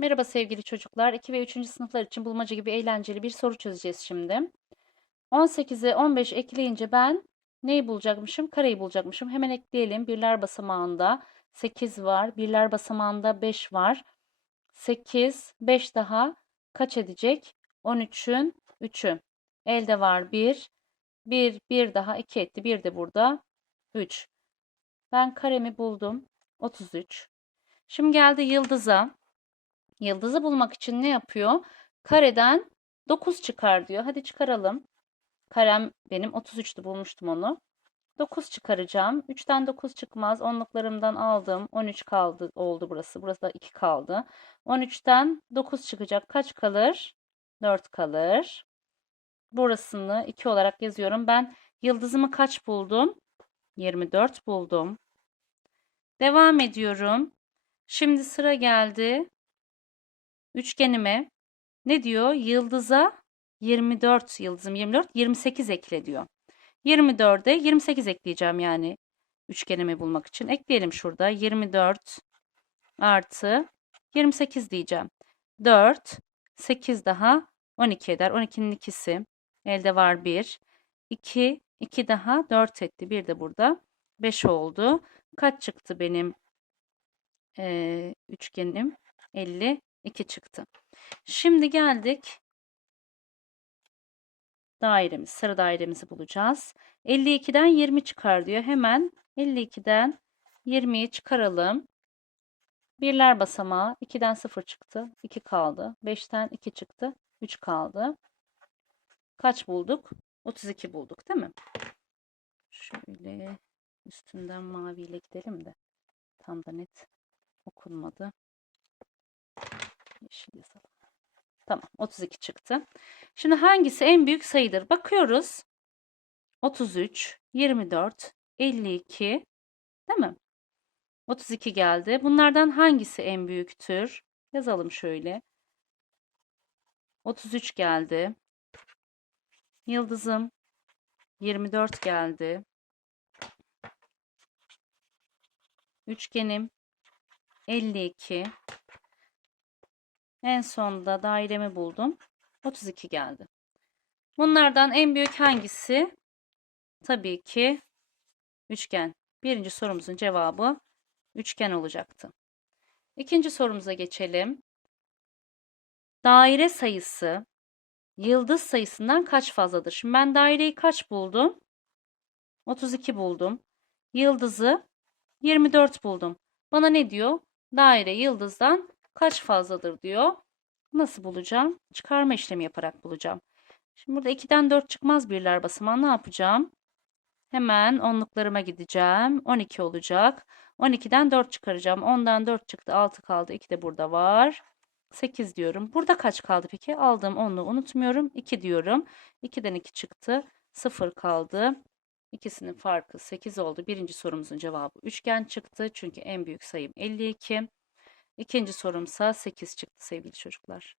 Merhaba sevgili çocuklar. 2 ve 3. sınıflar için bulmaca gibi eğlenceli bir soru çözeceğiz şimdi. 18'e 15 ekleyince ben neyi bulacakmışım? Kareyi bulacakmışım. Hemen ekleyelim. Birler basamağında 8 var. Birler basamağında 5 var. 8, 5 daha kaç edecek? 13'ün 3'ü. Elde var 1. 1, 1 daha 2 etti. 1 de burada 3. Ben karemi buldum. 33. Şimdi geldi yıldıza. Yıldızı bulmak için ne yapıyor? Kareden 9 çıkar diyor. Hadi çıkaralım. Karem benim 33'tü bulmuştum onu. 9 çıkaracağım. 3'ten 9 çıkmaz. Onluklarımdan aldım. 13 kaldı oldu burası. Burası da 2 kaldı. 13'ten 9 çıkacak. Kaç kalır? 4 kalır. Burasını 2 olarak yazıyorum. Ben yıldızımı kaç buldum? 24 buldum. Devam ediyorum. Şimdi sıra geldi üçgenime ne diyor? Yıldıza 24 yıldızım 24 28 ekle diyor. 24'e 28 ekleyeceğim yani üçgenimi bulmak için. Ekleyelim şurada 24 artı 28 diyeceğim. 4 8 daha 12 eder. 12'nin ikisi elde var 1. 2 2 daha 4 etti. Bir de burada 5 oldu. Kaç çıktı benim e, üçgenim? 50 2 çıktı. Şimdi geldik dairemiz, sarı dairemizi bulacağız. 52'den 20 çıkar diyor. Hemen 52'den 20'yi çıkaralım. Birler basamağı 2'den 0 çıktı. 2 kaldı. 5'ten 2 çıktı. 3 kaldı. Kaç bulduk? 32 bulduk değil mi? Şöyle üstünden maviyle gidelim de tam da net okunmadı. Yeşil yazalım. Tamam 32 çıktı. Şimdi hangisi en büyük sayıdır? Bakıyoruz. 33, 24, 52 değil mi? 32 geldi. Bunlardan hangisi en büyüktür? Yazalım şöyle. 33 geldi. Yıldızım 24 geldi. Üçgenim 52. En sonda dairemi buldum. 32 geldi. Bunlardan en büyük hangisi? Tabii ki üçgen. Birinci sorumuzun cevabı üçgen olacaktı. İkinci sorumuza geçelim. Daire sayısı yıldız sayısından kaç fazladır? Şimdi ben daireyi kaç buldum? 32 buldum. Yıldızı 24 buldum. Bana ne diyor? Daire yıldızdan kaç fazladır diyor. Nasıl bulacağım? Çıkarma işlemi yaparak bulacağım. Şimdi burada 2'den 4 çıkmaz birler basamağı. Ne yapacağım? Hemen onluklarıma gideceğim. 12 olacak. 12'den 4 çıkaracağım. 10'dan 4 çıktı. 6 kaldı. 2 de burada var. 8 diyorum. Burada kaç kaldı peki? Aldığım 10'u unutmuyorum. 2 diyorum. 2'den 2 çıktı. 0 kaldı. İkisinin farkı 8 oldu. Birinci sorumuzun cevabı üçgen çıktı. Çünkü en büyük sayım 52. İkinci sorumsa 8 çıktı sevgili çocuklar.